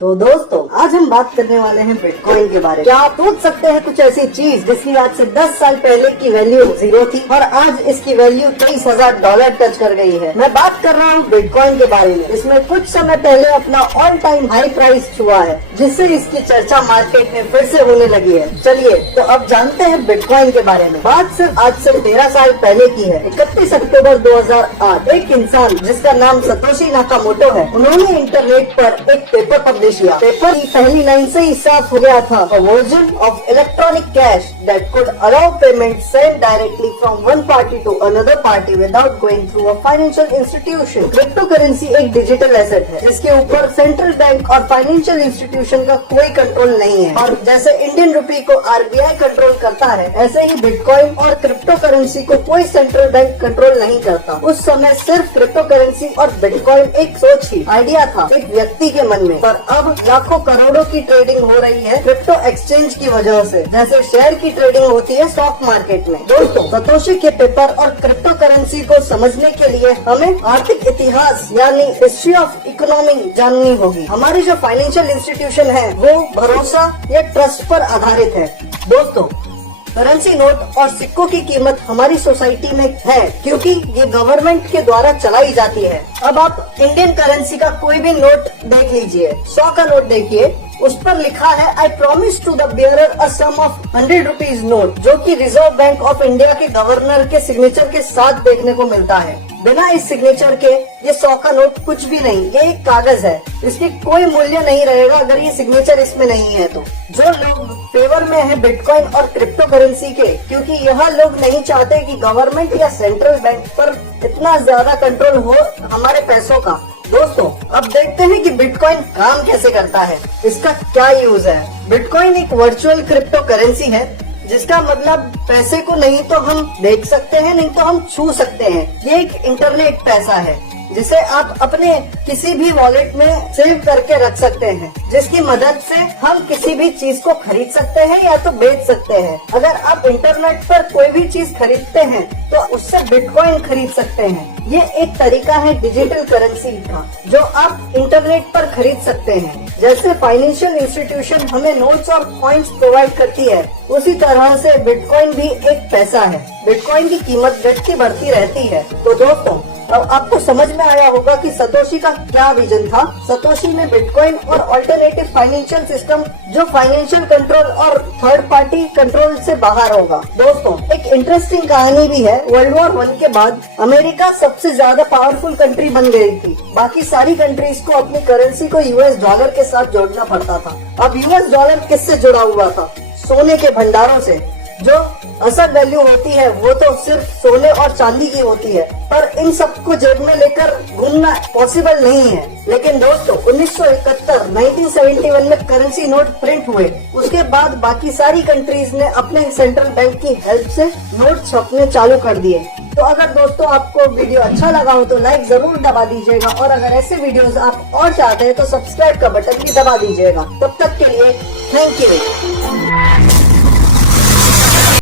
तो दोस्तों आज हम बात करने वाले हैं बिटकॉइन के बारे में। क्या आप सोच सकते हैं कुछ ऐसी चीज जिसकी आज से 10 साल पहले की वैल्यू 0 थी और आज इसकी वैल्यू $23,000 टच कर गई है। मैं बात कर रहा हूँ बिटकॉइन के बारे में। इसमें कुछ समय पहले अपना ऑल टाइम हाई प्राइस छुआ है, जिससे इसकी चर्चा मार्केट में फिर से होने लगी है। चलिए तो अब जानते हैं बिटकॉइन के बारे में। बात सिर्फ आज से 13 साल पहले की है। 31 अक्टूबर 2008 एक इंसान जिसका नाम सतोशी नाकामोटो है, उन्होंने इंटरनेट पर एक पेपर पब्लिश किया। पेपर की पहली लाइन से ही साफ हो गया था, a version of electronic cash that could allow payment sent directly from one party to another party without going through a financial institution। Crypto currency एक डिजिटल एसेट है जिसके ऊपर सेंट्रल बैंक और फाइनेंशियल इंस्टीट्यूशन का कोई control नहीं है। और जैसे इंडियन रुपी को RBI कंट्रोल करता है, ऐसे ही बिटकॉइन और क्रिप्टो करेंसी को कोई सेंट्रल बैंक कंट्रोल नहीं करता। उस समय सिर्फ क्रिप्टो करेंसी और बिटकॉइन एक सोच ही आइडिया था एक व्यक्ति के मन में, पर अब लाखों करोड़ों की ट्रेडिंग हो रही है क्रिप्टो एक्सचेंज की वजह से, जैसे शेयर की ट्रेडिंग होती है स्टॉक मार्केट में। दोस्तों सतोशी के पेपर और क्रिप्टो करेंसी को समझने के लिए हमें आर्थिक इतिहास यानी हिस्ट्री ऑफ इकोनॉमी जाननी होगी। हमारी जो फाइनेंशियल इंस्टीट्यूशन है वो भरोसा या ट्रस्ट पर आधारित है। दोस्तों करेंसी नोट और सिक्कों की कीमत हमारी सोसाइटी में है क्योंकि ये गवर्नमेंट के द्वारा चलाई जाती है। अब आप इंडियन करेंसी का कोई भी नोट देख लीजिए, 100 का नोट देखिए, उस पर लिखा है I promise to the bearer a sum of 100 rupees note, जो कि रिजर्व बैंक ऑफ इंडिया के गवर्नर के सिग्नेचर के साथ देखने को मिलता है। बिना इस सिग्नेचर के ये 100 का नोट कुछ भी नहीं, ये एक कागज है, इसकी कोई मूल्य नहीं रहेगा अगर ये सिग्नेचर इसमें नहीं है। तो जो लोग फेवर में है बिटकॉइन और क्रिप्टो करेंसी के, क्योंकि यह लोग नहीं चाहते कि गवर्नमेंट या सेंट्रल बैंक पर इतना ज्यादा कंट्रोल हो हमारे पैसों का। दोस्तों अब देखते हैं कि बिटकॉइन काम कैसे करता है, इसका क्या यूज है। बिटकॉइन एक वर्चुअल क्रिप्टो करेंसी है जिसका मतलब पैसे को नहीं तो हम देख सकते हैं, नहीं तो हम छू सकते हैं। ये एक इंटरनेट पैसा है जिसे आप अपने किसी भी वॉलेट में सेव करके रख सकते हैं, जिसकी मदद से हम किसी भी चीज को खरीद सकते हैं या तो बेच सकते हैं। अगर आप इंटरनेट पर कोई भी चीज खरीदते हैं तो उससे बिटकॉइन खरीद सकते हैं। ये एक तरीका है डिजिटल करेंसी का जो आप इंटरनेट पर खरीद सकते हैं। जैसे फाइनेंशियल इंस्टीट्यूशन हमें नोट्स और कॉइन्स प्रोवाइड करती है, उसी तरह से बिटकॉइन भी एक पैसा है। बिटकॉइन की कीमत घटती बढ़ती रहती है। तो दोस्तों अब आपको समझ में आया होगा कि सतोशी का क्या विजन था। सतोशी ने बिटकॉइन और अल्टरनेटिव फाइनेंशियल सिस्टम जो फाइनेंशियल कंट्रोल और थर्ड पार्टी कंट्रोल से बाहर होगा। दोस्तों एक इंटरेस्टिंग कहानी भी है। वर्ल्ड वॉर 1 के बाद अमेरिका सबसे ज्यादा पावरफुल कंट्री बन गई थी। बाकी सारी कंट्रीज को अपनी करेंसी को US डॉलर के साथ जोड़ना पड़ता था। अब US डॉलर किससे जुड़ा हुआ था? सोने के भंडारों से। जो असल वैल्यू होती है वो तो सिर्फ सोने और चांदी की होती है, पर इन सबको जेब में लेकर घूमना पॉसिबल नहीं है। लेकिन दोस्तों 1971 में करेंसी नोट प्रिंट हुए। उसके बाद बाकी सारी कंट्रीज ने अपने सेंट्रल बैंक की हेल्प से नोट छपने चालू कर दिए। तो अगर दोस्तों आपको वीडियो अच्छा लगा हो तो लाइक जरूर दबा दीजिएगा, और अगर ऐसे वीडियोस आप और चाहते हैं तो सब्सक्राइब का बटन भी दबा दीजिएगा। तब तक के लिए थैंक यू।